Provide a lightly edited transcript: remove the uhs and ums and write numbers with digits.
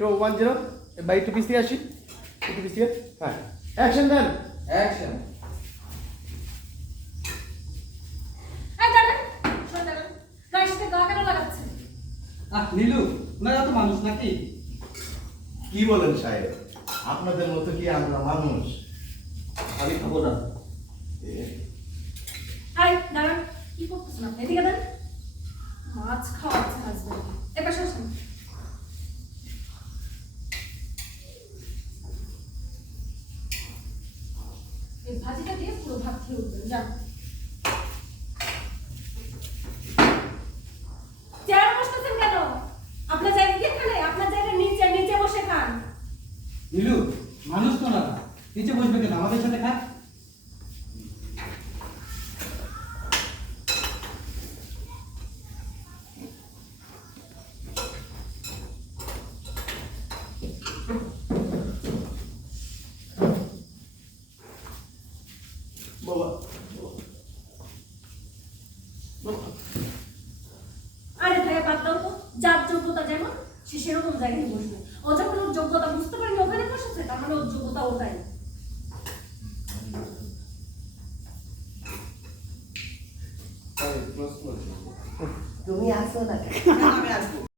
210 by একটু পিছিয়ে আসি, একটু পিছিয়ে। হ্যাঁ, অ্যাকশন দেন। অ্যাকশন। এই দাঁড়ান, সরে দাঁড়ান। গাইসটা গা কেন লাগাচ্ছেন? নীলু, ওনারা তো মানুষ নাকি? কি বলেন সাহেব, আপনাদের মতো কি আমরা মানুষ? আমি খাবো না। এই দাঁড়ান, কি করতেছেন আপনি? এদিকে দেন। মাছ খাওয়াচ্ছে হাজবেন্ড। এবার আসেন। এই ভাজিটা দিয়ে পুরো ভাত খেয়ে উঠবেন, যান। চেয়ারে বসতেছেন কেন? আপনার জায়গা কি এখানে? আপনার জায়গা নিচে, নিচে বসে খান। নীলু, মানুষ তো না, নিচে বসবে কেন? আমাদের সাথে খা। বাবা, আরে ভাইয়া বাদ দাও তো, যার যোগ্যতা যেমন সে সেরকম জায়গায় বসবে। ও যখন ওর যোগ্যতা বুঝতে পারেনি ওখানে বসেছে, তার মানে ওর যোগ্যতা ওটাই। তুমি আসো না। আমি আসবো।